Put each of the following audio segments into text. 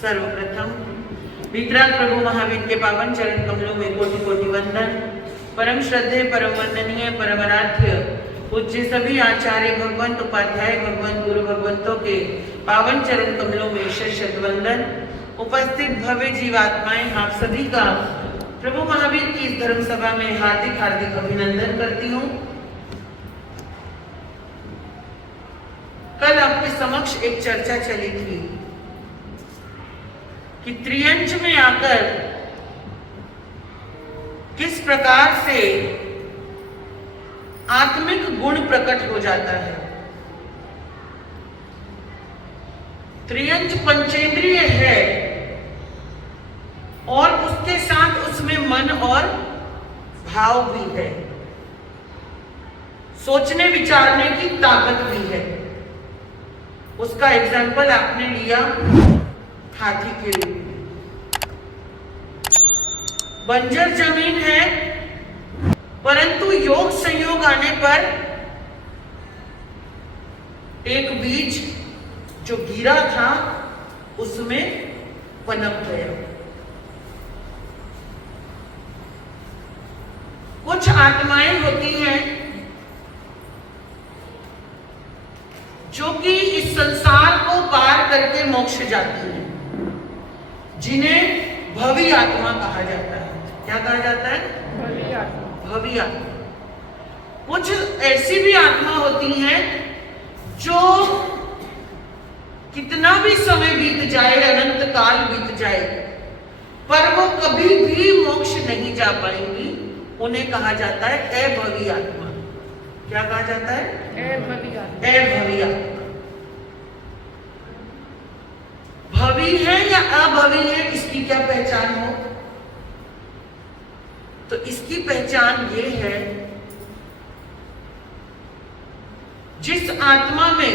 सर्वप्रथम वितराग प्रभु महावीर के पावन चरण कमलों में कोटि कोटि वंदन। परम श्रद्धेय, परम वंदनीय, परम आराध्य पूज्य सभी आचार्य भगवंत, उपाध्याय भगवंत, गुरु भगवंतों के पावन चरण कमलों में शत वंदन। उपस्थित भव्य जीवात्माएं, आप सभी का प्रभु महावीर की इस धर्म सभा में हार्दिक हार्दिक अभिनंदन करती हूँ। कल आपके समक्ष एक चर्चा चली थी कि त्रियंच में आकर किस प्रकार से आत्मिक गुण प्रकट हो जाता है। त्रियंच पंचेंद्रिय है और उसके साथ उसमें मन और भाव भी है, सोचने विचारने की ताकत भी है। उसका एग्जाम्पल आपने लिया हाथी के रूप में। बंजर जमीन है, परंतु योग संयोग आने पर एक बीज जो गिरा था उसमें पनप गया। कुछ आत्माएं होती हैं जो कि इस संसार को पार करके मोक्ष जाती हैं, जिन्हें भवी आत्मा कहा जाता है। क्या कहा जाता है? भवी आत्मा। भवी आत्मा। कुछ ऐसी भी आत्मा होती हैं जो कितना भी समय बीत जाए, अनंत काल बीत जाए, पर वो कभी भी मोक्ष नहीं जा पाएंगी। उन्हें कहा जाता है अभवी आत्मा। क्या कहा जाता है? अभवी आत्मा। अभवी आत्मा। भवी है या अभवी है, इसकी क्या पहचान हो? तो इसकी पहचान ये है, जिस आत्मा में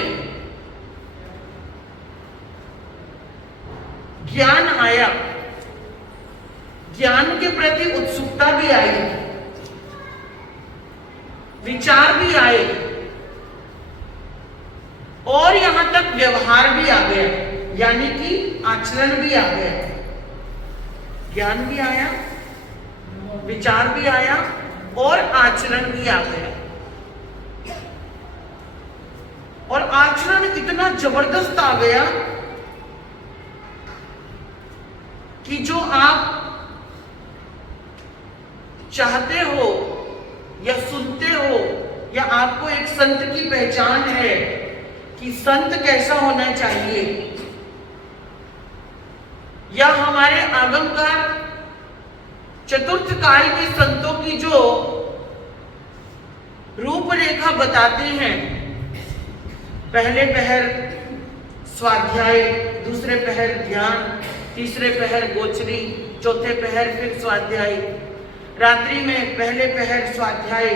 ज्ञान आया, ज्ञान के प्रति उत्सुकता भी आई, विचार भी आए और यहां तक व्यवहार भी आ गया, यानी कि आचरण भी आ गया। ज्ञान भी आया, विचार भी आया और आचरण भी आ गया। और आचरण इतना जबरदस्त आ गया कि जो आप चाहते हो या सुनते हो, या आपको एक संत की पहचान है कि संत कैसा होना चाहिए, या हमारे आगमकार चतुर्थ काल के संतों की जो रूपरेखा बताते हैं, पहले पहर स्वाध्याय, दूसरे पहर ध्यान, तीसरे पहर गोचरी, चौथे पहर फिर स्वाध्याय, रात्रि में पहले पहर स्वाध्याय,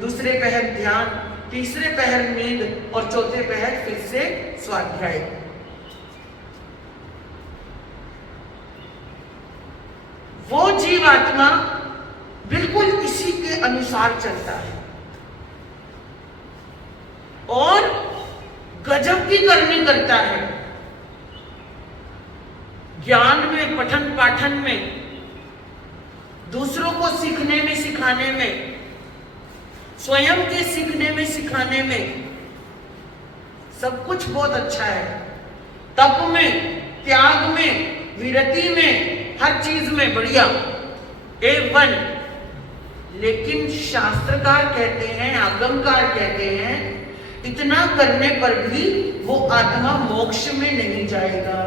दूसरे पहर ध्यान, तीसरे पहर नींद और चौथे पहर फिर से स्वाध्याय। वो जीवात्मा बिल्कुल इसी के अनुसार चलता है और गजब की करनी करता है। ज्ञान में, पठन पाठन में, दूसरों को सीखने में सिखाने में, स्वयं के सीखने में सिखाने में सब कुछ बहुत अच्छा है। तप में, त्याग में, विरति में, हर चीज में बढ़िया A1। लेकिन शास्त्रकार कहते हैं, आगमकार कहते हैं, इतना करने पर भी वो आत्मा मोक्ष में नहीं जाएगा।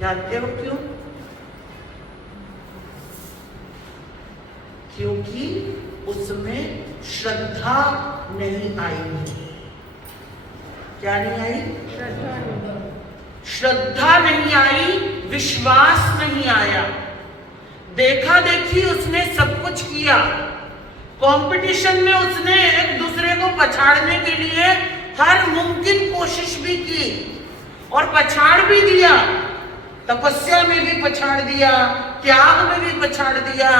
जानते हो क्यों? क्योंकि उसमें श्रद्धा नहीं आई। क्या नहीं आई? श्रद्धा नहीं आई, विश्वास नहीं आया। देखा देखी उसने सब कुछ किया, कंपटीशन में उसने एक दूसरे को पछाड़ने के लिए हर मुमकिन कोशिश भी की और पछाड़ भी दिया। तपस्या में भी पछाड़ दिया, त्याग में भी पछाड़ दिया,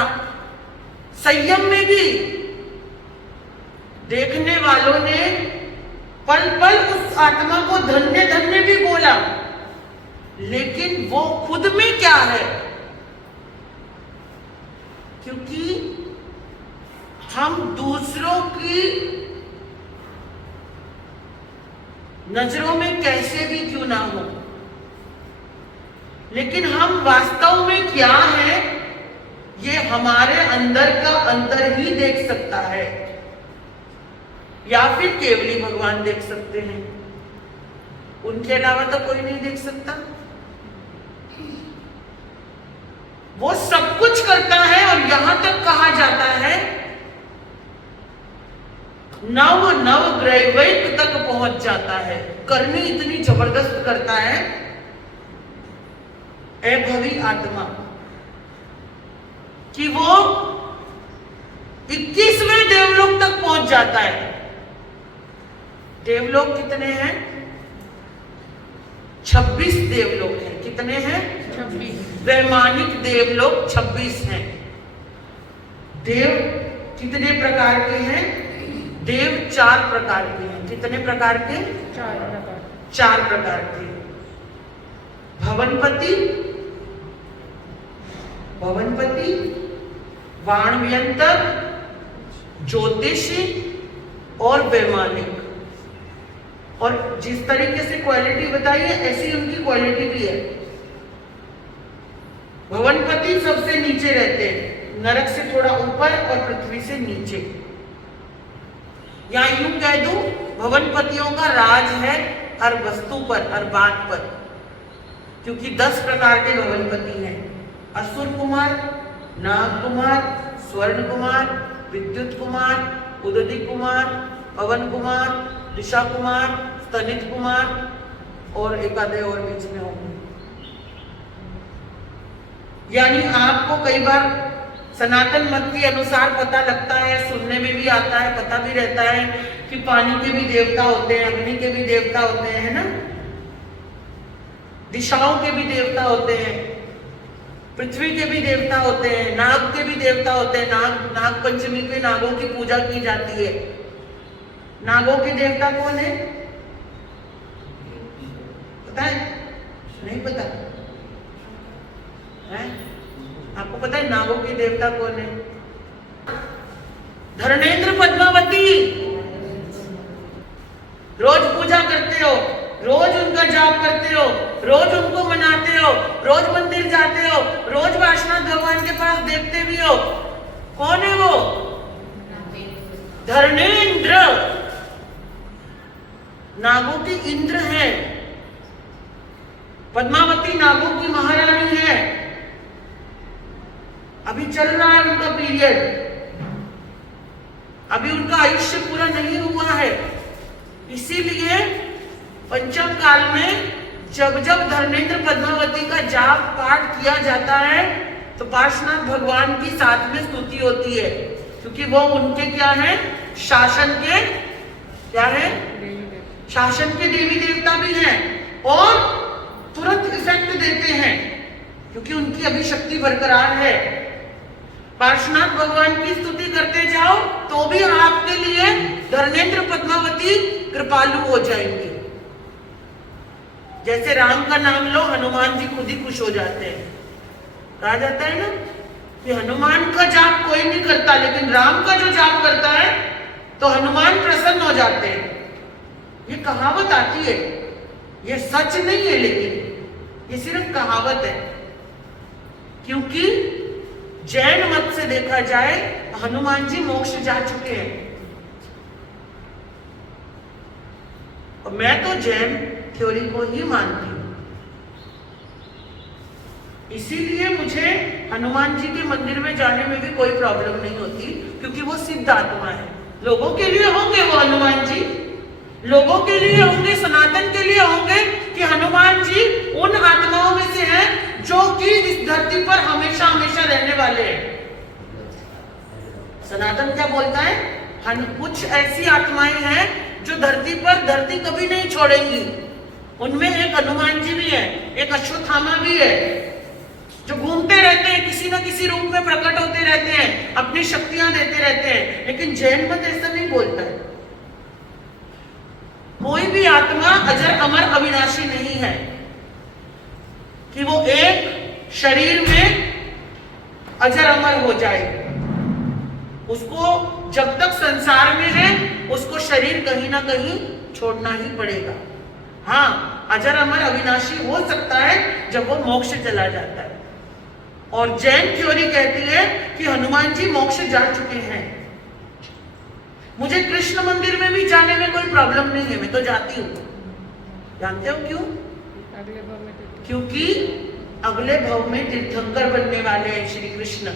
संयम में भी। देखने वालों ने पल पल उस आत्मा को धन्य धन्य भी बोला, लेकिन वो खुद में क्या है, क्योंकि हम दूसरों की नजरों में कैसे भी क्यों ना हो, लेकिन हम वास्तव में क्या है ये हमारे अंदर का अंतर ही देख सकता है, या फिर केवली भगवान देख सकते हैं, उनके अलावा तो कोई नहीं देख सकता। वो सब कुछ करता है और यहां तक कहा जाता है नव नव ग्रैविक तक पहुंच जाता है। करनी इतनी जबरदस्त करता है अभवी आत्मा कि वो 21वें देवलोक तक पहुंच जाता है। देवलोक कितने हैं? 26 देवलोक हैं। कितने हैं? 26। वैमानिक देवलोक 26 हैं। देव कितने प्रकार के हैं? देव 4 प्रकार के हैं। कितने प्रकार के? 4 प्रकार के। भवनपति, भवनपति, वाणव्यंतर, ज्योतिषी और वैमानिक। और जिस तरीके से क्वालिटी बताई है ऐसी उनकी क्वालिटी भी है। भवनपति सबसे नीचे रहते हैं, नरक से थोड़ा ऊपर और पृथ्वी से नीचे। या यूं कह दूं भवनपतियों का राज है हर वस्तु पर, हर बात पर, क्योंकि 10 प्रकार के भवनपति हैं। असुर कुमार, नाग कुमार, स्वर्ण कुमार, विद्युत कुमार, उदधि कुमार, पवन कुमार, दिशा कुमार, स्तनित कुमार और एक आधे और बीच में होंगे। यानी आपको कई बार सनातन मत के अनुसार पता लगता है, सुनने में भी आता है, पता भी रहता है कि पानी के भी देवता होते हैं, अग्नि के भी देवता होते हैं, है ना, दिशाओं के भी देवता होते हैं, पृथ्वी के भी देवता होते हैं, नाग के भी देवता होते हैं। नाग पंचमी पे नागों की पूजा की जाती है। नागों के देवता कौन है पता है? नहीं पता है? आपको पता है नागों के देवता कौन है? धर्मेंद्र पद्मावती। रोज पूजा करते हो, रोज उनका जाप करते हो, रोज उनको मनाते हो, रोज मंदिर जाते हो, रोज वासनाथ भगवान के पास देखते भी हो। कौन है वो? धर्मेंद्र। नागों की इंद्र है। पद्मावती नागों की महारानी है। अभी चल रहा है उनका पीरियड, अभी उनका आयुष्य पूरा नहीं हुआ है। इसीलिए पंचम काल में जब जब धर्मेंद्र पद्मावती का जाप पाठ किया जाता है तो पार्श्वनाथ भगवान की साथ में स्तुति होती है, क्योंकि वो उनके क्या है? शासन के क्या है? शासन के देवी देवता भी हैं और तुरंत इफेक्ट देते हैं, क्योंकि उनकी अभी शक्ति बरकरार है। पार्श्वनाथ भगवान की स्तुति करते जाओ तो भी आपके लिए धर्मेंद्र पद्मावती कृपालु हो जाएंगे। जैसे राम का नाम लो, हनुमान जी खुद ही खुश हो जाते हैं। कहा जाता है ना कि हनुमान का जाप कोई नहीं करता, लेकिन राम का जो जाप करता है तो हनुमान प्रसन्न हो जाते हैं। ये कहावत आती है, ये सच नहीं है, लेकिन ये सिर्फ कहावत है। क्योंकि जैन मत से देखा जाए हनुमान जी मोक्ष जा चुके हैं। और मैं तो जैन थ्योरी को ही मानती हूं, इसीलिए मुझे हनुमान जी के मंदिर में जाने में भी कोई प्रॉब्लम नहीं होती, क्योंकि वो सिद्ध आत्मा है। लोगों के लिए होंगे वो हनुमान जी, लोगों के लिए होंगे, सनातन के लिए होंगे कि हनुमान जी उन आत्माओं में से हैं जो कि इस धरती पर हमेशा हमेशा रहने वाले हैं। सनातन क्या बोलता है? कुछ ऐसी आत्माएं हैं जो धरती पर धरती कभी नहीं छोड़ेंगी। उनमें एक हनुमान जी भी है, एक अश्वत्थामा भी है, जो घूमते रहते हैं, किसी न किसी रूप में प्रकट होते रहते हैं, अपनी शक्तियां देते रहते हैं। लेकिन जैन मत ऐसा नहीं बोलता है। कोई भी आत्मा अजर अमर अविनाशी नहीं है। शरीर में अजर अमर हो जाएगा। उसको जब तक संसार में है उसको शरीर कहीं ना कहीं छोड़ना ही पड़ेगा। हाँ, अजर अमर अविनाशी हो सकता है जब वो मोक्ष चला जाता है। और जैन थ्योरी कहती है कि हनुमान जी मोक्ष जा चुके हैं। मुझे कृष्ण मंदिर में भी जाने में कोई प्रॉब्लम नहीं है, मैं तो जाती हूँ। जानते हो क्यों? क्योंकि अगले भव में तीर्थंकर बनने वाले हैं श्री कृष्ण,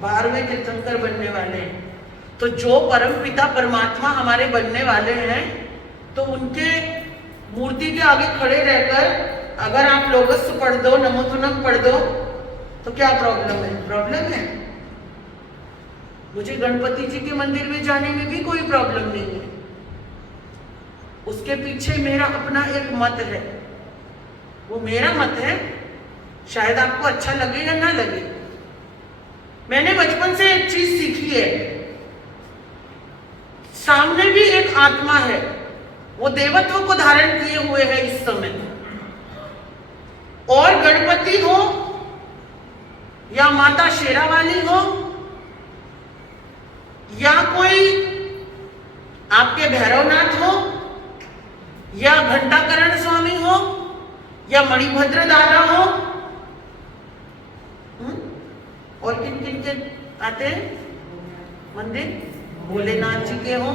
12वें तीर्थंकर बनने वाले हैं। तो जो परम पिता परमात्मा हमारे बनने वाले हैं, तो उनके मूर्ति के आगे खड़े रहकर अगर आप लोगस पढ़ दो, नमोतुनम पढ़ दो, तो क्या प्रॉब्लम है? प्रॉब्लम है। मुझे गणपति जी के मंदिर में जाने में भी कोई प्रॉब्लम नहीं है। उसके पीछे मेरा अपना एक मत है, वो मेरा मत है, शायद आपको अच्छा लगे या ना लगे। मैंने बचपन से एक चीज सीखी है, सामने भी एक आत्मा है, वो देवत्व को धारण किए हुए है इस समय। और गणपति हो या माता शेरावाली हो या कोई आपके भैरवनाथ हो या घंटाकरण स्वामी हो या मणिभद्र दादा हो, और किन किन के आते हैं मंदिर? भोलेनाथ जी के हो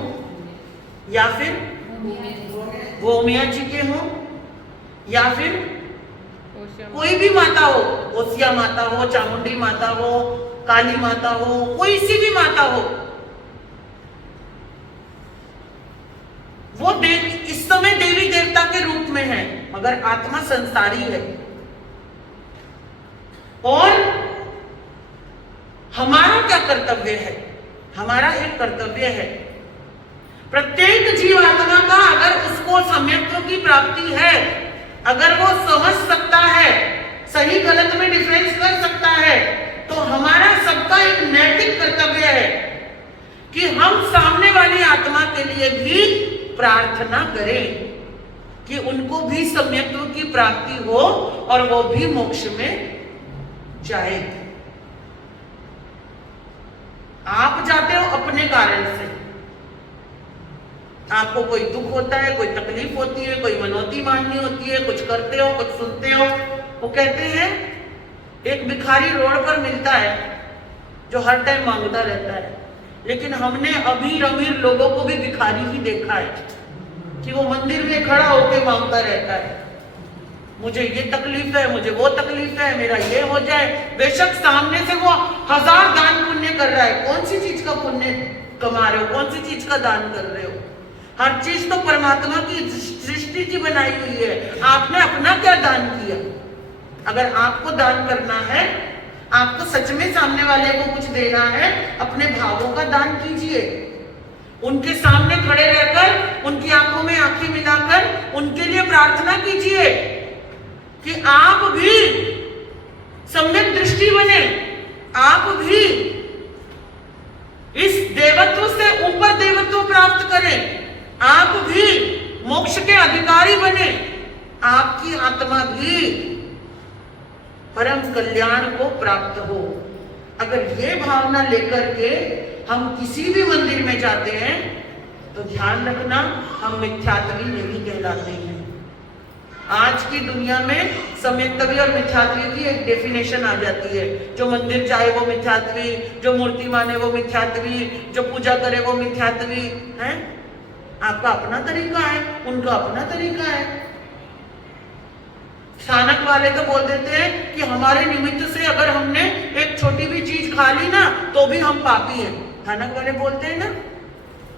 या फिर गोमिया जी के हो या फिर कोई भी माता हो, ओसिया माता हो, चामुंडी माता हो, काली माता हो, कोई सी भी माता हो, वो देवी इस समय देवी देवता के रूप में है, मगर आत्मा संसारी है। और हमारा क्या कर्तव्य है? हमारा एक कर्तव्य है, प्रत्येक जीवात्मा का अगर उसको सम्यक्त्व की प्राप्ति है, अगर वो समझ सकता है, सही गलत में डिफरेंस कर सकता है, तो हमारा सबका एक नैतिक कर्तव्य है कि हम सामने वाली आत्मा के लिए भी प्रार्थना करें कि उनको भी सम्यक्त्व की प्राप्ति हो और वो भी मोक्ष में जाए। आप जाते हो अपने कारण से, आपको कोई दुख होता है, कोई तकलीफ होती है, कोई मनौती माननी होती है, कुछ करते हो, कुछ सुनते हो। वो कहते हैं एक भिखारी रोड पर मिलता है जो हर टाइम मांगता रहता है, लेकिन हमने अमीर अमीर लोगों को भी भिखारी ही देखा है कि वो मंदिर में खड़ा होकर मांगता रहता है, मुझे ये तकलीफ है, मुझे वो तकलीफ है, मेरा ये हो जाए। बेशक सामने से वो 1000 दान पुण्य कर रहा है, कौन सी चीज का पुण्य कमा रहे हो, कौन सी चीज का दान कर रहे हो? हर चीज तो परमात्मा की सृष्टि की बनाई हुई है, आपने अपना क्या दान किया? अगर आपको दान करना है, आपको सच में सामने वाले को कुछ देना है, अपने भावों का दान कीजिए। उनके सामने खड़े रहकर, उनकी आंखों में आंखें मिलाकर उनके लिए प्रार्थना कीजिए कि आप भी सम्यक दृष्टि बने, आप भी इस देवत्व से ऊपर देवत्व प्राप्त करें, आप भी मोक्ष के अधिकारी बने, आपकी आत्मा भी परम कल्याण को प्राप्त हो। अगर ये भावना लेकर के हम किसी भी मंदिर में जाते हैं तो ध्यान रखना, हम मिथ्यात्वी नहीं कहलाते हैं। आज की दुनिया में सम्यक्तवी और मिथ्यात्वी की एक डेफिनेशन आ जाती है। जो मंदिर जाए वो मिथ्यात्वी, जो मूर्ति माने वो मिथ्यात्वी, जो पूजा करे वो मिथ्यात्वी है। आपका अपना तरीका है, उनका अपना तरीका है। स्थानक वाले तो बोल देते हैं कि हमारे निमित्त से अगर हमने एक छोटी भी चीज खा ली ना तो भी हम पापी हैं। स्थानक वाले बोलते हैं ना,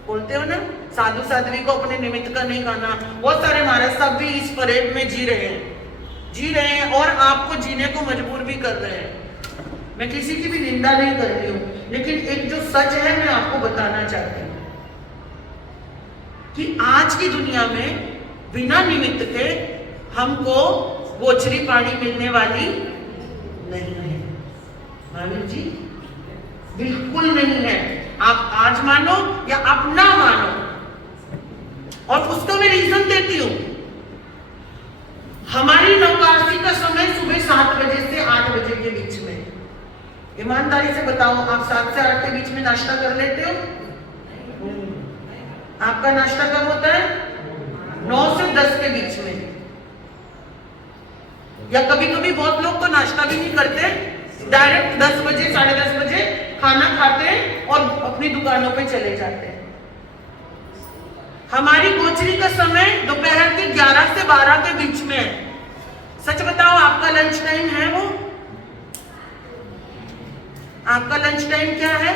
बोलते हो ना, साधु साध्वी को अपने निमित्त का नहीं खाना। बहुत सारे महाराज साहब भी इस परेड में जी रहे हैं और आपको जीने को मजबूर भी कर रहे हैं। मैं किसी की भी निंदा नहीं कर रही हूँ, लेकिन एक जो सच है मैं आपको बताना चाहती हूँ कि आज की दुनिया में बिना निमित्त के हमको गोचरी पानी मिलने वाली नहीं है महावीर जी, बिल्कुल नहीं है। आप आज मानो या आप ना मानो, और उसको मैं रीजन देती हूं। हमारी नवकाशी का समय सुबह 7 बजे से 8 बजे के ईमानदारी से बताओ, आप 7 से 8 के बीच में नाश्ता कर लेते हो? आपका नाश्ता कब होता है? 9 से 10 के बीच में। या कभी कभी बहुत लोग तो नाश्ता भी नहीं करते, डायरेक्ट 10 बजे 10:30 बजे खाना खाते हैं और अपनी दुकानों पे चले जाते हैं। हमारी गोचरी का समय दोपहर के 11 से 12 के बीच में है। सच बताओ, आपका लंच टाइम है वो? आपका लंच टाइम क्या है?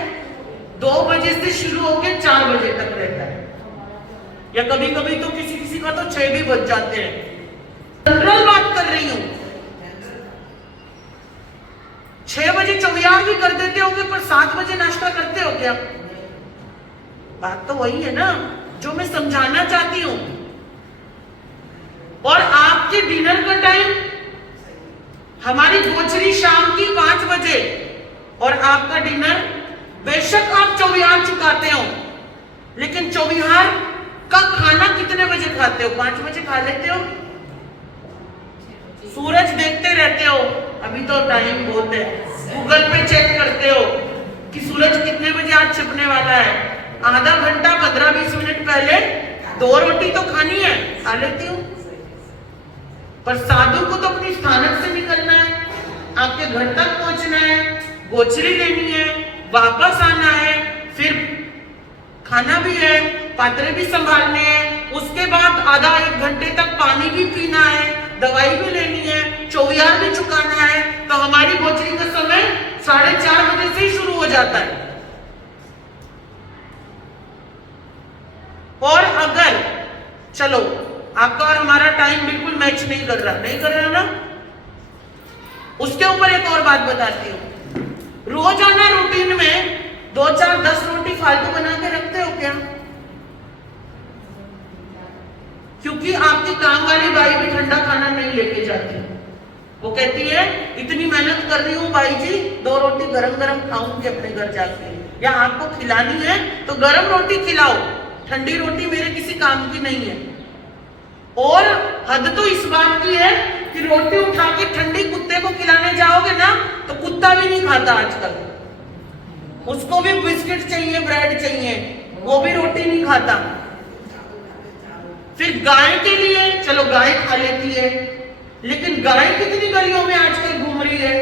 2 बजे से शुरू होकर 4 बजे तक रहता है, या कभी कभी तो किसी किसी का तो 6 भी बज जाते हैं। जनरल बात कर रही हूं। 6 बजे चौवियार भी कर देते होगे, पर 7 बजे नाश्ता करते हो क्या? बात तो वही है ना जो मैं समझाना चाहती हूं। और आपके डिनर का टाइम, हमारी गोचरी शाम की 5 बजे, और आपका डिनर, बेशक आप चौविहार चुकाते हो, लेकिन चौविहार का खाना कितने बजे खाते हो? 5 बजे खा लेते हो? सूरज देखते रहते हो, अभी तो टाइम बहुत है, गूगल पे चेक करते हो कि सूरज कितने बजे आज छिपने वाला है। आधा घंटा 15-20 मिनट पहले 2 रोटी तो खानी है, खा लेती हूँ। पर साधु को तो अपनी स्थानक से निकलना है, आपके घर तक पहुंचना है, गोचरी लेनी है, वापस आना है, फिर खाना भी है, पात्रे भी संभालने हैं, उसके बाद आधा 1 घंटे तक पानी भी पीना है, दवाई भी लेनी है, चौवियार भी चुकाना है। तो हमारी गोचरी का समय 4:30 बजे से ही शुरू हो जाता है। और अगर चलो आपका और हमारा टाइम बिल्कुल मैच नहीं कर रहा ना, उसके ऊपर एक और बात बताती हूँ। रोजाना रूटीन में 2, 4, 10 रोटी फालतू बना के रखते हो क्या? क्योंकि आपकी काम वाली बाई भी ठंडा खाना नहीं लेके जाती। वो कहती है इतनी मेहनत कर रही हूँ बाई जी, 2 रोटी गरम गरम खाऊंगी अपने घर जाके, या आपको खिलानी है तो गरम रोटी खिलाओ, ठंडी रोटी मेरे किसी काम की नहीं है। और हद तो इस बात की है कि रोटी उठा के ठंडी कुत्ते को खिलाने जाओगे ना तो कुत्ता भी नहीं खाता आजकल, उसको भी बिस्किट चाहिए, ब्रेड चाहिए, वो भी रोटी नहीं खाता। फिर गाय के लिए, चलो गाय खा लेती है, लेकिन गाय कितनी गलियों में आजकल घूम रही है,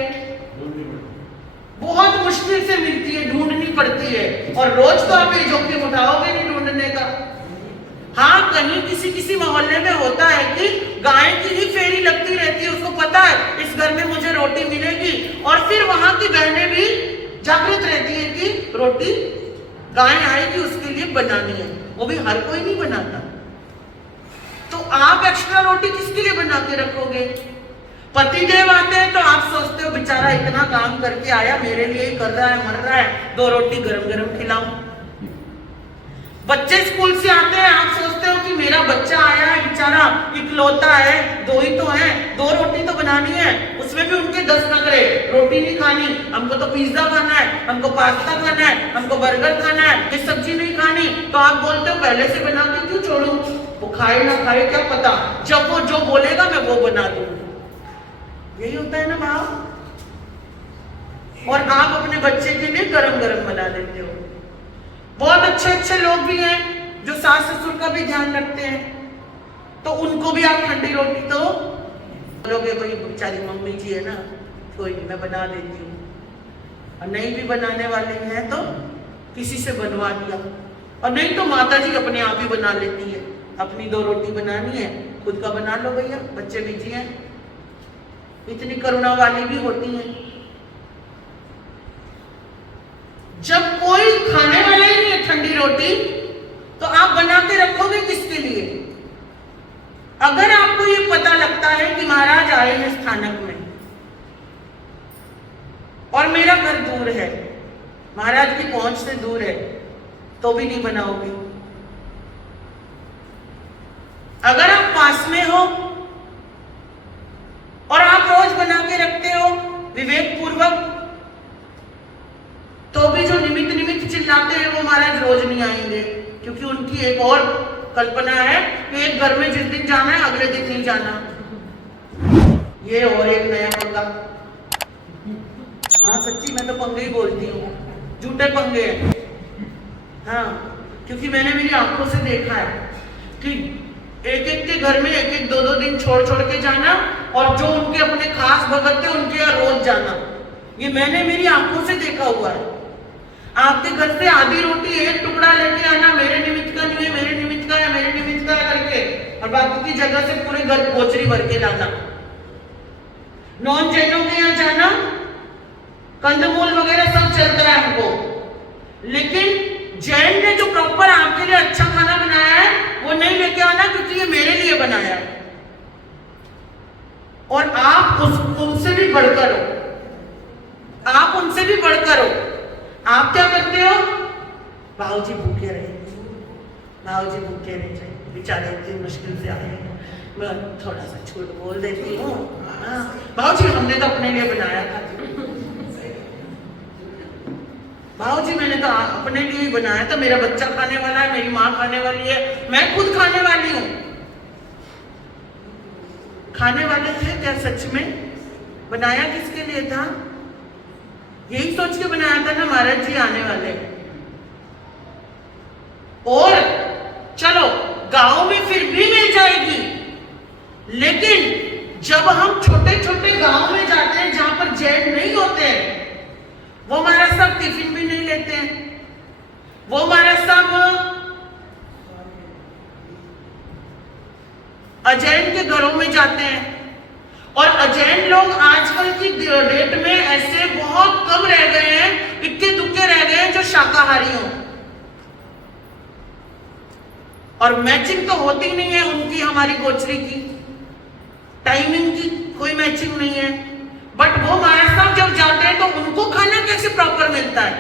बहुत मुश्किल से मिलती है, ढूंढनी पड़ती है। और रोज तो आप ये जोखिम उठाओगे नहीं ढूंढने का। हाँ, कहीं किसी किसी मोहल्ले में होता है कि गाय की ही फेरी लगती रहती है, उसको पता है इस घर में मुझे रोटी मिलेगी, और फिर वहां की बहनें भी जागृत रहती है कि रोटी गाय आएगी उसके लिए बनानी है। वो भी हर कोई नहीं बनाता, तो आप एक्स्ट्रा रोटी किसके लिए बना के रखोगे? पतिदेव आते हैं तो आप सोचते हो बेचारा इतना काम करके आया, मेरे लिए ही कर रहा है, मर रहा है, 2 रोटी गरम गरम खिलाऊं। बच्चे स्कूल से आते हैं, आप सोचते हो कि मेरा बच्चा आया है बेचारा, इकलौता है, 2 ही तो है, 2 रोटी तो बनानी है, उसमें भी उनके 10 नखरे, रोटी नहीं खानी, हमको तो पिज्जा खाना है, हमको पास्ता खाना है, हमको बर्गर खाना है, ये सब्जी नहीं खानी। तो आप बोलते हो पहले से बना के क्यों छोड़ूं, वो खाए ना खाए क्या पता, जब वो जो बोलेगा मैं वो बना दूं। यही होता है ना भाव। और आप अपने बच्चे के लिए गरम गरम बना देते हो। बहुत अच्छे अच्छे लोग भी हैं जो सास ससुर का भी ध्यान रखते हैं, तो उनको भी आप ठंडी रोटी तो बोलोगे भाई बेचारी मम्मी जी है ना, कोई नहीं मैं बना देती हूँ। और नहीं भी बनाने वाले हैं तो किसी से बनवा दिया, और नहीं तो माता जी अपने आप ही बना लेती है। अपनी 2 रोटी बनानी है, खुद का बना लो भैया, बच्चे बिजी हैं। इतनी करुणा वाली भी होती हैं। जब कोई खाने वाला ही नहीं है ठंडी रोटी, तो आप बना के रखोगे किसके लिए? अगर आपको ये पता लगता है कि महाराज आए हैं स्थानक में और मेरा घर दूर है, महाराज की पहुंच से दूर है, तो भी नहीं बनाओगे। अगर आप पास में हो और आप रोज बना के रखते हो विवेक पूर्वक, तो भी जो निमित्त निमित्त चिल्लाते हैं वो महाराज रोज नहीं आएंगे, क्योंकि उनकी एक और कल्पना है कि एक घर में जिस दिन जाना है अगले दिन नहीं जाना। ये और एक नया पंगा। हाँ सच्ची, मैं तो पंगे ही बोलती हूँ, झूठे पंगे हैं। हाँ, क्योंकि मैंने मेरी आंखों से देखा है कि एक एक के घर में एक एक दो दो दिन छोड़ छोड़ के जाना, और जो उनके अपने खास भगत थे उनके यहाँ रोज जाना। ये मैंने मेरी आंखों से देखा हुआ है। आपके घर से आधी रोटी एक टुकड़ा लेके आना, मेरे निमित्त का नहीं है, मेरे निमित्त का है, मेरे निमित्त का है करके, और बाकी की जगह से पूरे घर गोचरी भर के लाना। नॉन जैनों के यहाँ जाना, कंदमूल वगैरह सब चलता है हमको, लेकिन जैन ने जो प्रॉपर आपके लिए अच्छा खाना बनाया है वो नहीं लेके आना, क्योंकि ये मेरे लिए बनाया है। और आप उनसे भी बढ़कर हो, आप उनसे भी बढ़कर हो। आप क्या करते हो? भाऊजी भूखे रहे, भाऊजी भूखे रह जाए, बेचारे इतनी मुश्किल से आए हैं, मैं थोड़ा सा झूठ बोल देती हूँ, भाऊजी हमने तो अपने लिए बनाया था, भाऊजी मैंने तो अपने लिए ही बनाया था, मेरा बच्चा खाने वाला है, मेरी माँ खाने वाली है, मैं खुद खाने वाली हूँ। खाने वाले थे क्या सच में? बनाया किसके लिए था? यही सोच के बनाया था ना, महाराज जी आने वाले। और चलो गांव में फिर भी मिल जाएगी, लेकिन जब हम छोटे छोटे गांव में जाते हैं जहां पर जैन नहीं होते हैं, वो हमारा सब टिफिन भी नहीं लेते हैं, वो हमारा सब अजैन के घरों में जाते हैं। और अजैन लोग आजकल की डेट में ऐसे बहुत कम रह गए हैं, इक्के दुक्के रह गए हैं जो शाकाहारी हो। और मैचिंग तो होती नहीं है उनकी हमारी गोचरी की, टाइमिंग की कोई मैचिंग नहीं है। बट वो महाराज जब जाते हैं तो उनको खाना कैसे प्रॉपर मिलता है?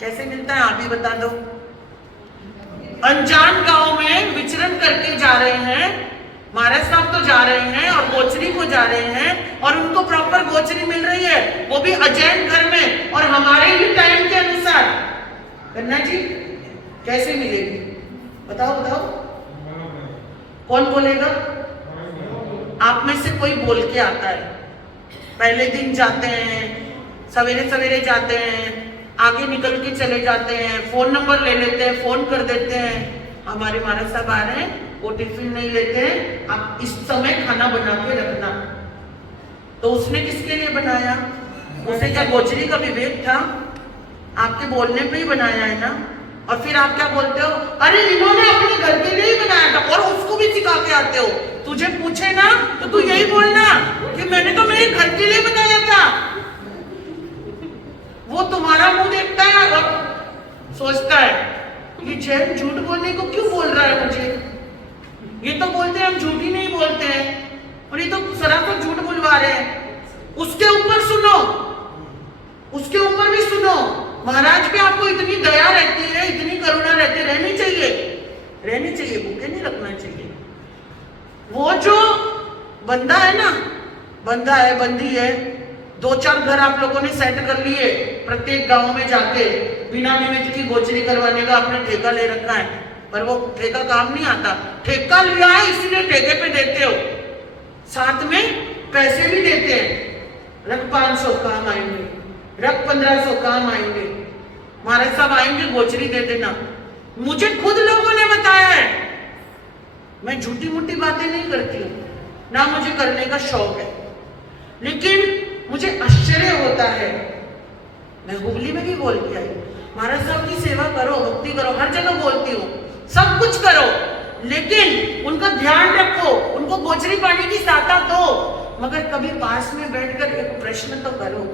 कैसे मिलता है आप ही बता दो। अनजान गांव में विचरण करके जा रहे हैं, महाराज साहब तो जा रहे हैं और गोचरी को जा रहे हैं, और उनको प्रॉपर गोचरी मिल रही है, वो भी अजैन घर में, और हमारे ही टाइम के अनुसार। कन्ना जी कैसे मिलेगी? बताओ बताओ, कौन बोलेगा? आप में से कोई बोल के आता है, पहले दिन जाते हैं, सवेरे सवेरे जाते हैं, आगे निकल के चले जाते हैं, फोन नंबर ले लेते हैं, फोन कर देते हैं, हमारे महाराज साहब आ रहे हैं, वो टिफिन नहीं लेते हैं, आप इस समय खाना बना के रखना। तो उसने किसके लिए बनाया? उसे क्या गोचरी का विवेक था? आपके बोलने पे ही बनाया है ना। और फिर आप क्या बोलते हो? अरे इन्होंने अपने घर के लिए ही बनाया था, और उसको भी सिखा के आते हो। तुझे पूछे ना तो तू यही बोलना कि मैंने तो मेरे घर के लिए बनाया था। वो तुम्हारा मुंह देखता है और सोचता है ये जैन झूठ बोलने को क्यों बोल रहा है मुझे। ये तो बोलते हैं हम झूठ ही नहीं बोलते हैं, और ये तो सरासर झूठ बुलवा रहे हैं। उसके ऊपर सुनो, उसके ऊपर भी सुनो। महाराज पे आपको इतनी दया रहती है, इतनी करुणा रहती, रहनी चाहिए, रहनी चाहिए, भूखे नहीं रखना चाहिए। वो जो बंदा है ना, बंदा है, बंदी है, 2-4 घर आप लोगों ने सेट कर लिए, प्रत्येक गांव में जाके बिना निमित्त की गोचरी करवाने का आपने ठेका ले रखा है, पर वो ठेका काम नहीं आता। ठेका लिया है इसीलिए ठेके पे देते हो, साथ में पैसे भी देते हैं। रख 500 काम आएंगे, रख 1500 काम आएंगे, महाराज साहब आएंगे गोचरी दे देना। मुझे खुद लोगों ने बताया है, मैं झूठी मूठी बातें नहीं करती हूँ, ना मुझे करने का शौक है, लेकिन मुझे आश्चर्य होता है। मैं हुबली में भी बोल के आई, महाराज साहब की सेवा करो, भक्ति करो, हर जगह बोलती हूँ, सब कुछ करो, लेकिन उनका ध्यान रखो, उनको गोचरी पाने की साता दो, मगर कभी पास में बैठकर एक प्रश्न तो करो,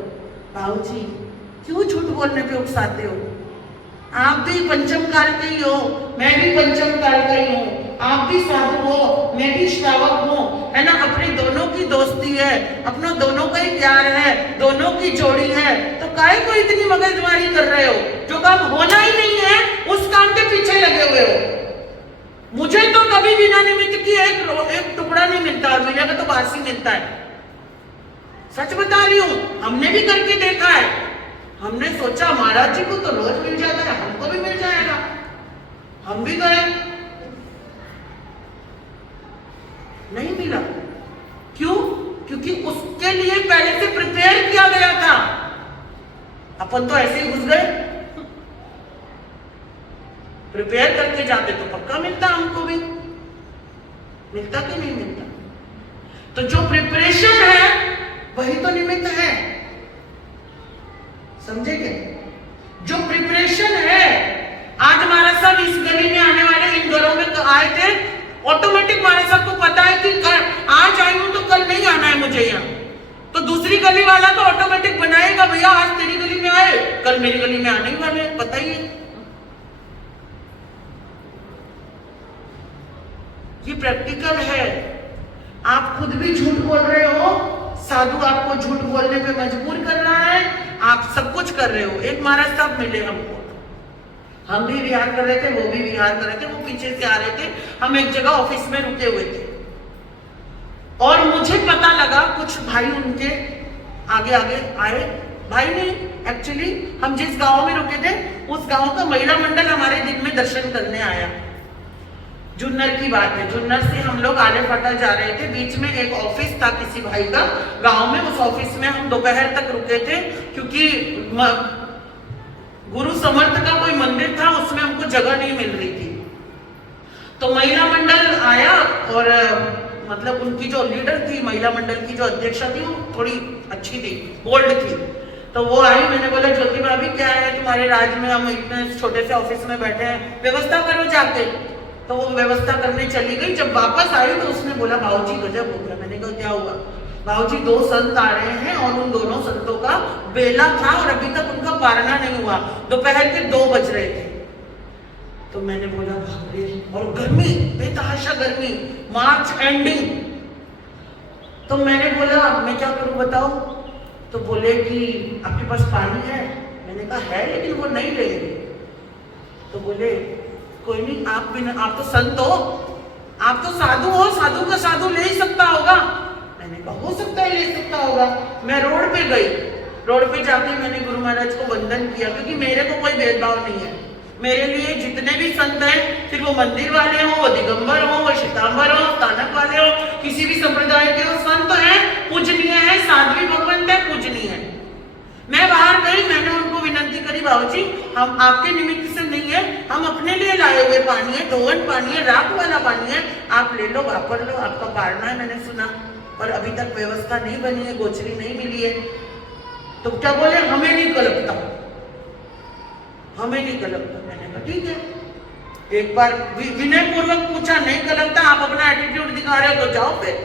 भाऊ जी क्यों झूठ बोलने पे उकसाते हो? आप भी पंचम काल के ही हो, मैं भी पंचम काल का ही हूँ, आप भी साधु हो, मैं भी श्रावक हूँ, है ना। अपने दोनों की दोस्ती है, अपनों दोनों का ही प्यार है, दोनों की जोड़ी है, तो काहे को इतनी मगजमारी कर रहे हो? जो काम होना ही नहीं है उस काम के पीछे लगे हुए हो। मुझे तो कभी बिना निमित्त की एक टुकड़ा नहीं मिलता, और मेरे को तो बासी मिलता है। सच बता रही हूँ, हमने भी करके देखा है। हमने सोचा महाराज जी को तो रोज मिल जाता है, हमको भी मिल जाएगा, हम भी गए, नहीं मिला। क्यों? क्योंकि क्योंकि उसके लिए पहले से प्रिपेयर किया गया था। अपन तो ऐसे ही घुस गए, प्रिपेयर करके जाते तो पक्का मिलता, हमको भी मिलता कि नहीं मिलता। तो जो प्रिपरेशन है वही तो निमित्त है, समझे क्या? जो प्रिपरेशन है, आज महाराज साहब इस गली में आने वाले इन घरों में आए थे, ऑटोमेटिक महाराज साहब को पता है कि आज आई हूं तो कल नहीं आना है मुझे यहाँ, तो दूसरी गली वाला तो ऑटोमेटिक बनाएगा, भैया आज तेरी गली में आए, कल मेरी गली में आने ही वाले, पता ही है। ये प्रैक्टिकल है। आप खुद भी झूठ बोल रहे हो, साधु आपको झूठ बोलने पे मजबूर कर रहा है, आप सब कुछ कर रहे हो। एक महाराज साहब मिले हमको, हम भी विहार कर रहे थे, वो भी विहार कर रहे थे, वो पीछे से आ रहे थे, हम एक जगह ऑफिस में रुके हुए थे और मुझे पता लगा कुछ भाई उनके आगे आगे आए, भाई नहीं एक्चुअली हम जिस गांव में रुके थे उस गांव का महिला मंडल हमारे दिन में दर्शन करने आया। जुन्नर की बात है, जुन्नर से हम लोग आले फटा जा रहे थे, बीच में एक ऑफिस था किसी भाई का गांव में, उस ऑफिस में हम दोपहर तक रुके थे क्योंकि गुरु समर्थ का कोई मंदिर था, उसमें हमको जगह नहीं मिल रही थी। तो महिला मंडल आया और मतलब उनकी जो लीडर थी, महिला मंडल की जो अध्यक्षा थी, वो थोड़ी अच्छी थी, बोल्ड थी। तो वो आई, मैंने बोला ज्योति भाभी क्या है तुम्हारे राज्य में, हम इतने छोटे से ऑफिस में बैठे हैं, व्यवस्था करो जाके। तो वो व्यवस्था करने चली गई। जब वापस आई तो उसने बोला भाऊजी गजब हो गया। मैंने कहा क्या हुआ? भाऊजी 2 संत आ रहे हैं और उन दोनों संतों का बेला था और अभी तक उनका पारना नहीं हुआ, दोपहर के 2 बज रहे थे। तो मैंने बोला बाप रे, और गर्मी, बेतहाशा गर्मी, मार्च एंडिंग। तो मैंने बोला मैं क्या करूं बताओ? तो बोले कि आपके पास पानी है? मैंने कहा है लेकिन वो नहीं लेंगे। तो बोले कोई नहीं, आप तो संत हो, आप तो साधु हो, साधु का साधु ले ही सकता होगा। मैंने कहा हो सकता है ले सकता होगा। मैं रोड पे गई, रोड पे जाके मैंने गुरु महाराज को वंदन किया क्योंकि मेरे को कोई भेदभाव नहीं है। मेरे लिए जितने भी संत हैं, फिर वो मंदिर वाले हो, वो दिगंबर हो, वो श्वेतांबर हो, स्थानक वाले हो, किसी भी संप्रदाय के हो, संत है, पूजनीय है, साध्वी भगवंत है, पूजनीय है। मैं बाहर गई, मैंने उनको विनंती करी बाबूजी हम आपके निमित्त से नहीं है, हम अपने लिए लाए हुए पानी है, ढोवन पानी है, राख वाला पानी है, आप ले लो, वापर लो, आपका पारना है मैंने सुना, और अभी तक व्यवस्था नहीं बनी है, गोचरी नहीं मिली है। तो क्या बोले हमें नहीं कलपता, हमें नहीं कलपता। मैंने कहा ठीक है। एक बार विनय पूर्वक पूछा, नहीं कलपता, आप अपना एटीट्यूड दिखा रहे हो तो जाओ फिर।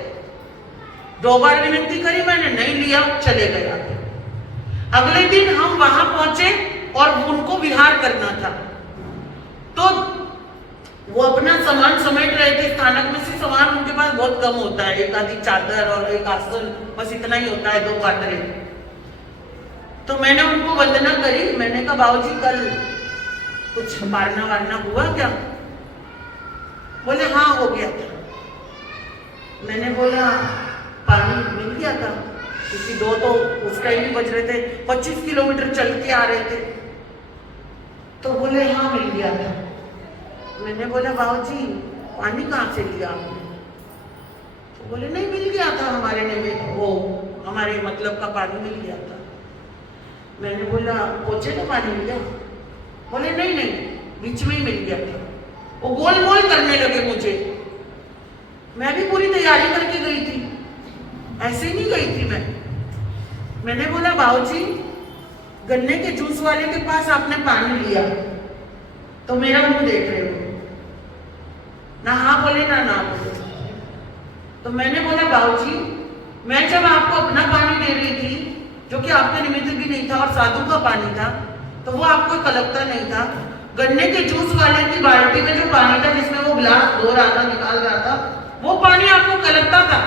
2 बार विनती करी मैंने, नहीं लिया, चले गए। अगले दिन हम वहां पहुंचे और उनको विहार करना था, तो वो अपना सामान समेट रहे थे। स्थानक में से सामान उनके पास बहुत कम होता है, एक आधी चादर और एक आसन, बस इतना ही होता है, 2 पात्रे। तो मैंने उनको वंदना करी, मैंने कहा बाबूजी कल कुछ पारना वारना हुआ क्या? बोले हाँ हो गया था। मैंने बोला पानी मिल गया था? क्योंकि 2 तो उस टाइम भी बज रहे थे, 25 किलोमीटर चल के आ रहे थे। तो बोले हाँ मिल गया था। मैंने बोला बाबूजी पानी कहाँ से लिया आपने? तो बोले नहीं मिल गया था, हमारे ने वो हमारे मतलब का पानी मिल गया था। मैंने बोला पोछे का पानी लिया? बोले नहीं नहीं, बीच में ही मिल गया था। वो गोल गोल करने लगे मुझे। मैं भी पूरी तैयारी करके गई थी, ऐसे ही नहीं गई थी मैं। मैंने बोला बाबूजी गन्ने के जूस वाले के पास आपने पानी लिया, तो मेरा मुंह देख रहे हो, ना हाँ बोले ना ना बोले। तो मैंने बोला बाबूजी मैं जब आपको अपना पानी दे रही थी, जो कि आपके निमित्त भी नहीं था और साधु का पानी था, तो वो आपको कलकता नहीं था। गन्ने के जूस वाले की बाल्टी में जो पानी था, जिसमें वो गिलास धो रहा था, निकाल रहा था, वो पानी आपको कलकता था।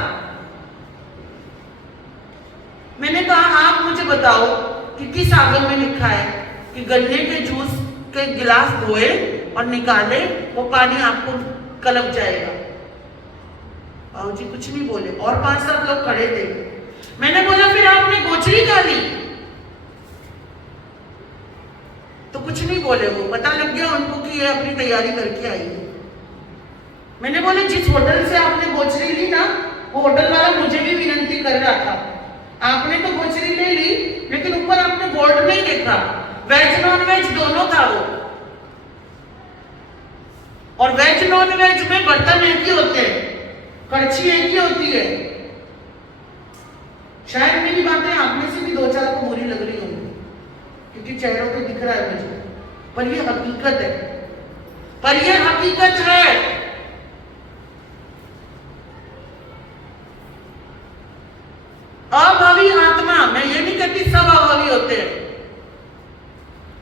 मैंने कहा आप मुझे बताओ कि किस आगम में लिखा है कि गन्ने के जूस के गिलास धोए और निकाले, वो पानी आपको कलप जाएगा। बाबूजी कुछ नहीं बोले और 5-7 लोग खड़े थे। मैंने बोला फिर आपने गोचरी का ली? तो कुछ नहीं बोले, वो पता लग गया उनको कि ये अपनी तैयारी करके आई है। मैंने बोला जिस होटल से आपने गोचरी ली ना, वो होटल वाला मुझे भी विनंती कर रहा था। आपने तो गोचरी ले ली, लेकिन ऊपर आपने बोर्ड नहीं देखा। वेज नॉन वेज दोनों था वो। और वेज नॉन वेज में बर्तन एक ही होते हैं, कड़छी एक ही होती है। शायद मेरी बातें आप में से भी दो चार को बुरी लग रही होंगी, क्योंकि चेहरों पे दिख रहा है मुझे, पर यह हकीकत है, पर यह हकीकत है। अभावी आत्मा, मैं ये नहीं कहती सब अभावी होते हैं,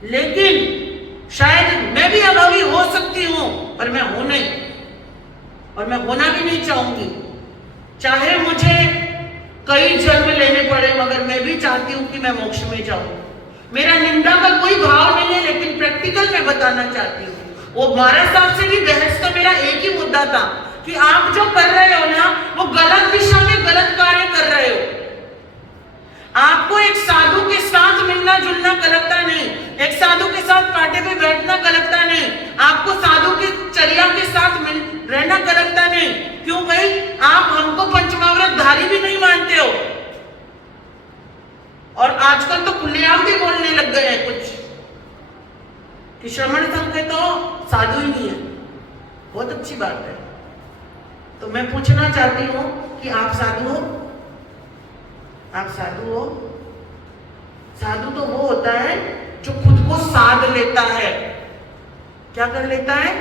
लेकिन शायद मैं भी अभावी हो सकती हूं, पर मैं हूं नहीं, और मैं होना भी नहीं चाहूंगी। चाहे मुझे कई जन्म लेने पड़े, मगर मैं भी चाहती हूं कि मैं मोक्ष में जाऊं। मेरा निंदा का कोई भाव नहीं है, लेकिन प्रैक्टिकल मैं बताना चाहती हूँ। वो महाराज साहब से भी बहस का मेरा एक ही मुद्दा था कि आप जो कर रहे हो ना, वो गलत दिशा में गलत कार्य कर रहे हो। आपको एक साधु के साथ मिलना जुलना गलता नहीं, एक साधु के साथ पाटे पे बैठना गलता नहीं, आपको साधु की चर्या के साथ रहना गलता नहीं। क्यों भाई? आप हमको पंचमावृत धारी भी नहीं मानते हो, और आजकल तो खुलेआम भी बोलने लग गए हैं कुछ कि श्रमण संघ के तो साधु ही नहीं है। बहुत अच्छी बात है। तो मैं पूछना चाहती हूं कि आप साधु हो? आप साधु हो? साधु तो वो होता है जो खुद को साध लेता है। क्या कर लेता है?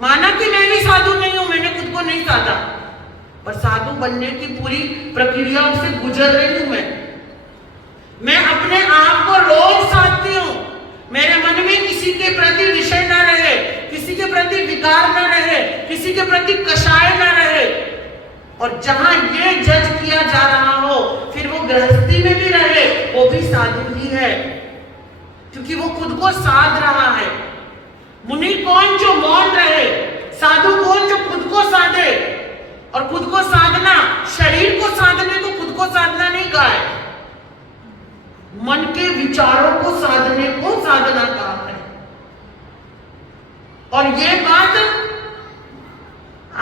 माना कि मैं भी साधु नहीं हूं, मैंने खुद को नहीं साधा, पर साधु बनने की पूरी प्रक्रिया से गुजर रही हूं मैं अपने आप को रोज साधती हूं। मेरे मन में किसी के प्रति विषय ना रहे, किसी के प्रति विकार ना रहे, किसी के प्रति कषाय ना रहे। और जहां ये जज किया जा रहा हो, फिर वो गृहस्थी में भी रहे, वो भी साधु ही है, क्योंकि वो खुद को साध रहा है। मुनि कौन जो मौन रहे, साधु कौन जो खुद को साधे। और खुद को साधना, शरीर को साधने को खुद को साधना नहीं कहा है, मन के विचारों को साधने को साधना कहा है। और ये बात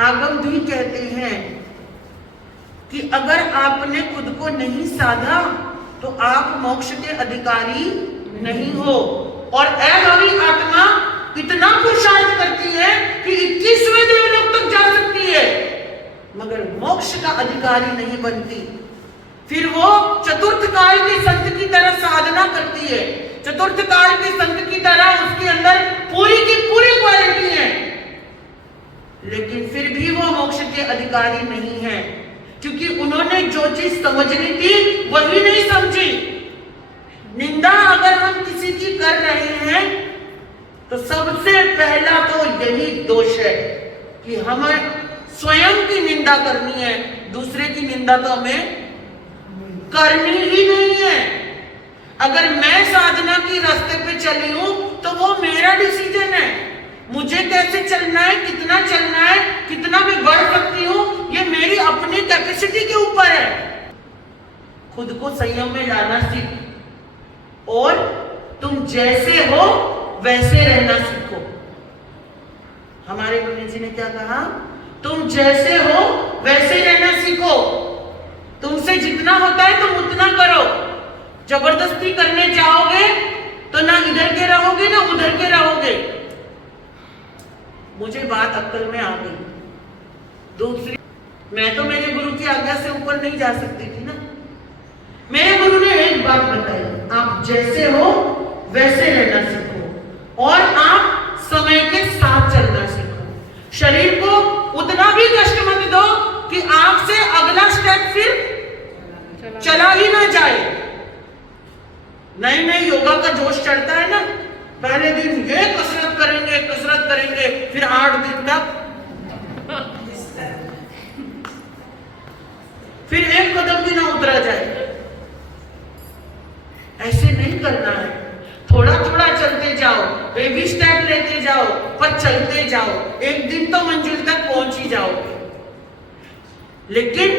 आगम भी कहते हैं कि अगर आपने खुद को नहीं साधा तो आप मोक्ष के अधिकारी नहीं हो। और अभावी आत्मा इतना पुरुषार्थ करती है कि 21वें देवलोक तक जा सकती है, मगर मोक्ष का अधिकारी नहीं बनती। फिर वो चतुर्थ काल के संत की तरह साधना करती है, चतुर्थ काल के संत की तरह उसके अंदर पूरी की पूरी क्वालिटी है, लेकिन फिर भी वो मोक्ष के अधिकारी नहीं है, क्योंकि उन्होंने जो चीज समझनी थी वही नहीं समझी। निंदा अगर हम किसी की कर रहे हैं तो सबसे पहला तो यही दोष है कि हमें स्वयं की निंदा करनी है, दूसरे की निंदा तो हमें करनी ही नहीं है। अगर मैं साधना की रास्ते पे चली हूं तो वो मेरा डिसीजन है, मुझे कैसे चलना है, कितना चलना है, कितना मैं बढ़ सकती हूँ, ये मेरी अपनी कैपेसिटी के ऊपर है। खुद को संयम में लाना सीख, और तुम जैसे हो वैसे रहना सीखो। हमारे गुरु जी ने क्या कहा? तुम जैसे हो वैसे रहना सीखो। तुमसे जितना होता है तुम उतना करो। जबरदस्ती करने जाओगे तो ना इधर के रहोगे ना उधर के रहोगे। मुझे बात अक्ल में आ गई। दूसरी, मैं तो मेरे गुरु की आज्ञा से ऊपर नहीं जा सकती थी ना। मेरे गुरु ने एक बात बताई, आप जैसे हो वैसे रहना सीखो, और आप समय के साथ चलना सीखो। शरीर को उतना भी कष्ट मत दो कि आपसे अगला स्टेप फिर चला ही ना जाए। नए नए योगा का जोश चढ़ता है ना, पहले दिन ये कसरत करेंगे, फिर 8 दिन तक फिर एक कदम भी ना उतरा जाए। ऐसे नहीं करना है। थोड़ा थोड़ा चलते जाओ, बेबी स्टेप लेते जाओ, पर चलते जाओ। एक दिन तो मंजिल तक पहुंच ही जाओगे, लेकिन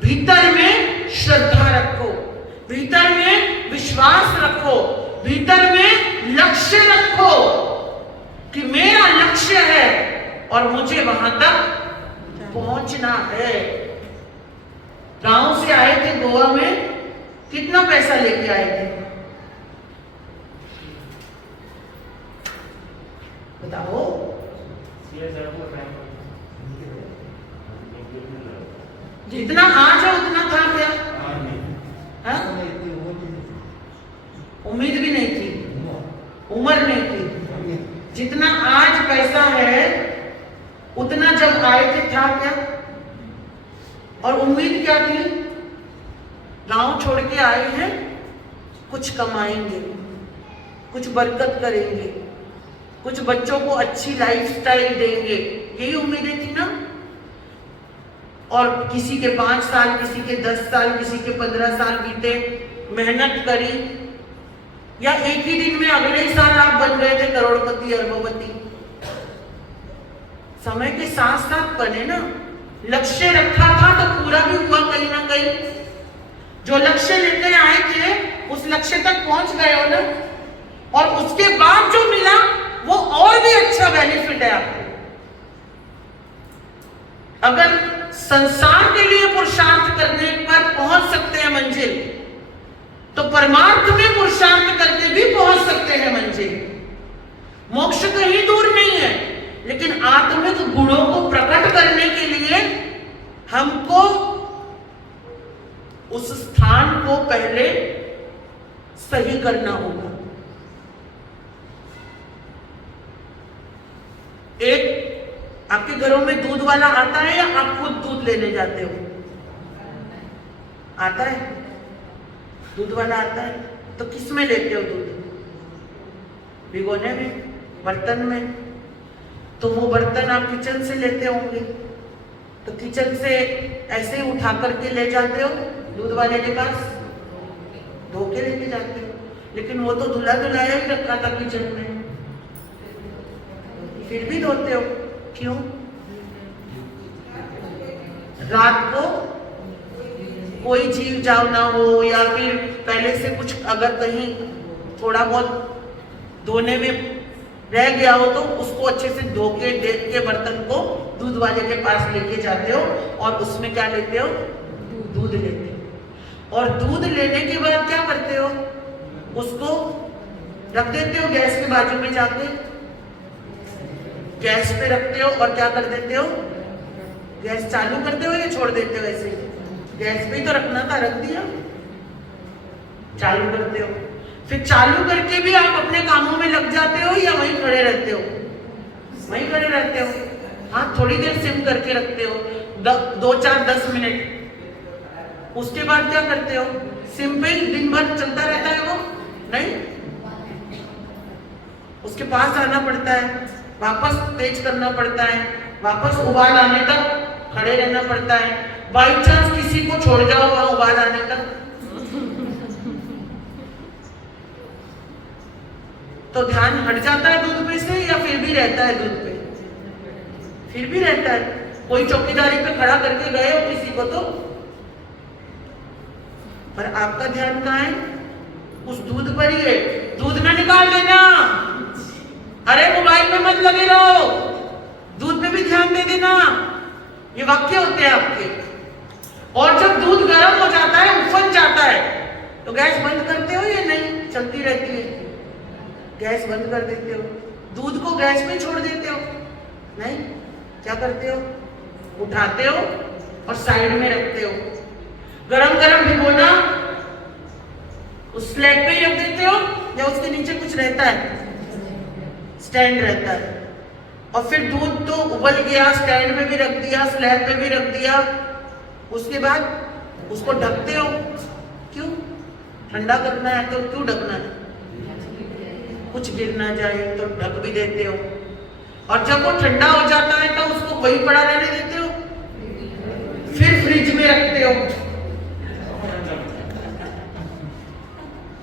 भीतर में श्रद्धा रखो, भीतर में विश्वास रखो, भीतर में लक्ष्य रखो कि मेरा लक्ष्य है और मुझे वहां तक पहुंचना है। गांव से आए थे गोवा में, कितना पैसा लेके आए थे बताओ? जितना आज है उतना था क्या? हाँ? उम्मीद भी नहीं थी, उम्र नहीं थी। जितना आज पैसा है उतना जब आए थे था क्या? और उम्मीद क्या थी? गांव छोड़ के आए हैं, कुछ कमाएंगे, कुछ बरकत करेंगे, कुछ बच्चों को अच्छी लाइफस्टाइल देंगे, यही उम्मीदें थी ना। और किसी के 5 साल, किसी के 10 साल, किसी के 15 साल बीते, मेहनत करी, या एक ही दिन में अगले ही साल आप बन गए थे करोड़पति, अरबपति। समय के साथ साथ बने ना। लक्ष्य रखा था तो पूरा भी हुआ कहीं ना कहीं। जो लक्ष्य लेके आए थे उस लक्ष्य तक पहुंच गए हो ना, और उसके बाद जो मिला वो और भी अच्छा बेनिफिट है आपको। अगर संसार के लिए पुरुषार्थ करने पर पहुंच सकते हैं मंजिल, तो परमार्थ में पुरुषार्थ करके भी पहुंच सकते हैं मंजिल। मोक्ष कहीं दूर नहीं है, लेकिन आत्मिक गुणों को प्रकट करने के लिए हमको उस स्थान को पहले सही करना होगा। एक आपके घरों में दूध वाला आता है या आप खुद दूध लेने जाते हो? आता है, दूध वाला आता है, तो किस में लेते हो दूध? भिगोने में, बर्तन में। तो वो बर्तन आप किचन से लेते होंगे, तो किचन से ऐसे ही उठा करके ले जाते हो दूध वाले के पास, धो के लेके जाते हो। लेकिन वो तो धुला धुलाया ही रखा था किचन में, फिर भी धोते हो, क्यों? रात को कोई जीव जाव ना हो, या फिर पहले से कुछ अगर कहीं थोड़ा बहुत धोने में रह गया हो तो उसको अच्छे से धो के देख के बर्तन को दूध वाले के पास लेके जाते हो, और उसमें क्या लेते हो? दूध लेते हो। और दूध लेने के बाद क्या करते हो? उसको रख देते हो गैस के बाजू में जाके, गैस पे रखते हो, और क्या कर देते हो? गैस चालू करते हो या छोड़ देते हो? ऐसे गैस पे ही तो रखना था, रख दिया, चालू करते हो। फिर चालू करके भी आप अपने कामों में लग जाते हो या वहीं खड़े रहते हो? वहीं खड़े रहते हो। हाँ, थोड़ी देर सिम करके रखते हो, 2, 4, 10 मिनट। उसके बाद क्या करते हो? सिम पे ही दिन भर चलता रहता है वो? नहीं, उसके पास आना पड़ता है, वापस तेज करना पड़ता है, वापस उबाल आने तक खड़े रहना पड़ता है। बाई चांस किसी को छोड़ जाओ वहां उबाल आने तक, तो ध्यान हट जाता है दूध पे से, या फिर भी रहता है दूध पे? फिर भी रहता है। कोई चौकीदारी पे खड़ा करके गए हो किसी को तो, पर आपका ध्यान कहाँ है? उस दूध पर ही है। दूध ना निकाल देना, अरे मोबाइल में मत लगे रहो, दूध पे भी ध्यान दे देना। ये वाक्य होते हैं आपके। और जब दूध गर्म हो जाता है, उफन जाता है, तो गैस बंद करते हो या नहीं? चलती रहती है, गैस बंद कर देते हो। दूध को गैस में छोड़ देते हो? नहीं, क्या करते हो? उठाते हो और साइड में रखते हो। गरम गरम भिगोना उस स्लैब पे ही रख देते हो, या उसके नीचे कुछ रहता है? स्टैंड रहता है। और फिर दूध तो उबल गया, स्टैंड में भी रख दिया, स्लैब पे भी रख दिया, उसके बाद उसको ढकते हो। क्यों? ठंडा करना है तो क्यों ढकना है? कुछ गिर ना जाए तो ढक भी देते हो। और जब वो ठंडा हो जाता है तो उसको वही पड़ा रहने देते हो, फिर फ्रिज में रखते हो।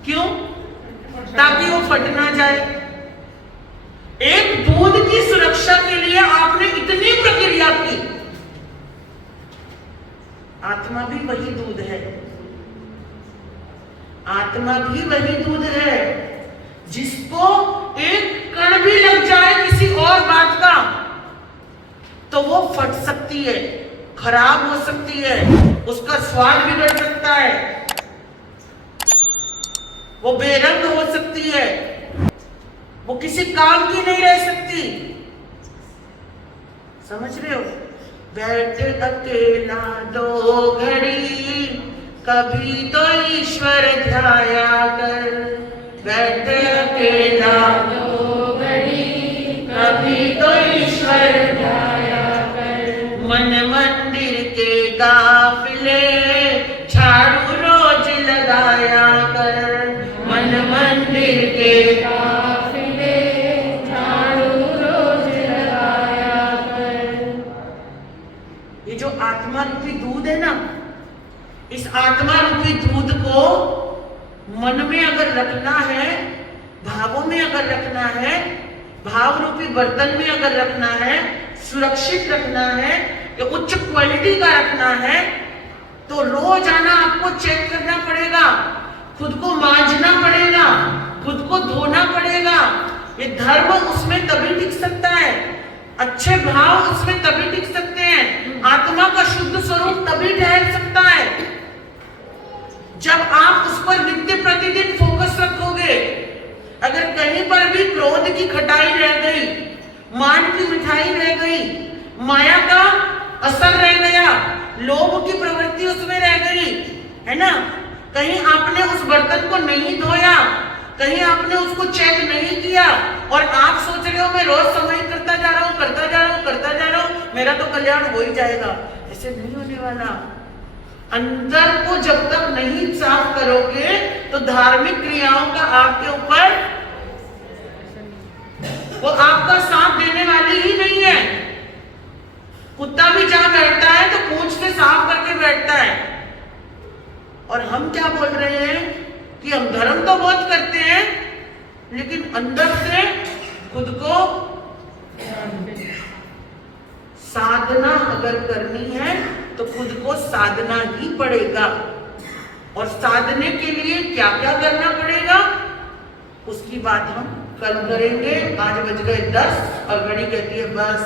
क्यों? ताकि वो फट ना जाए। एक दूध की सुरक्षा के लिए आपने इतनी प्रक्रिया की। आत्मा भी वही दूध है, आत्मा भी वही दूध है। जिसको एक कण भी लग जाए किसी और बात का, तो वो फट सकती है, खराब हो सकती है, उसका स्वाद बिगड़ सकता है, वो बेरंग हो सकती है, वो किसी काम की नहीं रह सकती। समझ रहे हो? बैठ अकेला 2 घड़ी, कभी तो ईश्वर ध्याया कर। बैठ अकेला 2 घड़ी, कभी तो ईश्वर ध्याया कर। मन मंदिर के काफिले, झाड़ू रोज लगाया कर। मन मंदिर के काफिले, झाड़ू रोज लगाया कर। ये जो आत्मा रूपी दूध है ना, इस आत्मा रूपी दूध को मन में अगर रखना है, भावों में अगर रखना है, भाव रूपी बर्तन में अगर रखना है, सुरक्षित रखना है, या उच्च क्वालिटी का रखना है, तो रोजाना आपको चेक करना पड़ेगा, खुद को मांझना पड़ेगा, खुद को धोना पड़ेगा। ये धर्म उसमें तभी टिक सकता है, अच्छे भाव उसमें तभी टिक सकते हैं, आत्मा का शुद्ध स्वरूप तभी ठहर सकता है जब आप उस पर नित्य प्रतिदिन फोकस रखोगे। अगर कहीं पर भी क्रोध की खटाई रह गई, मान की मिठाई रह गई, माया का असर रह गया, लोभ की प्रवृत्ति उसमें रह गई, है ना, कहीं आपने उस बर्तन को नहीं धोया, कहीं आपने उसको चेक नहीं किया, और आप सोच रहे हो मैं रोज समय करता जा रहा हूं, करता जा रहा हूं, करता जा रहा हूं, मेरा तो कल्याण हो ही जाएगा, ऐसे नहीं होने वाला। अंदर को जब तक नहीं साफ करोगे तो धार्मिक क्रियाओं का आपके ऊपर वो आपका साथ देने वाली ही नहीं है। कुत्ता भी जहां बैठता है तो पूंछ से साफ करके बैठता है, और हम क्या बोल रहे हैं कि हम धर्म तो बहुत करते हैं, लेकिन अंदर से खुद को साधना अगर करनी है तो खुद को साधना ही पड़ेगा। और साधने के लिए क्या क्या करना पड़ेगा उसकी बात हम कल करेंगे। आज बज गए 10 और घड़ी कहती है बस।